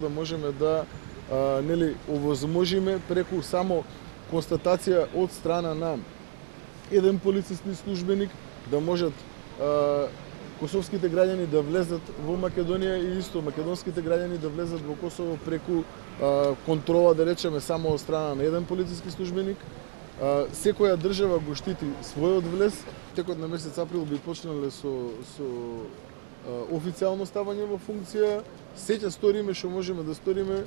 Да можеме да овозможиме преку само констатација од страна на еден полициски службеник да можат косовските граѓани да влезат во Македонија и исто македонските граѓани да влезат во Косово преку контрола, да речеме, само од страна на еден полициски службеник. Секоја држава го штити својот влез. Текот на месец април би почнале со официјално ставање во функција. Сеќа сториме што можеме да сториме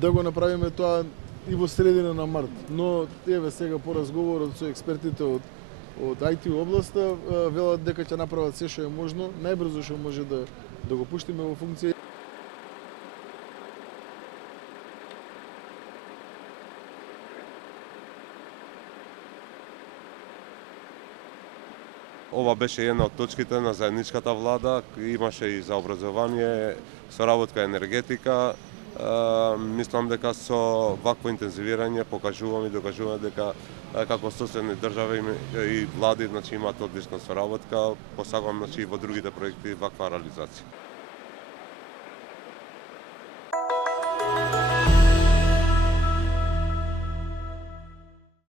да го направиме тоа и во средина на март. Но еве сега по разговорот со експертите од IT областа велат дека ќе направат се што е можно, најбрзо што може да го пуштиме во функција. Ова беше една од точките на заедничката влада, имаше и за образование, соработка енергетика. Мислам дека со вакво интензивирање покажуваме и докажуваме дека како соседни држави и влади имаат одлична соработка. Посакувам и во другите проекти ваква реализација.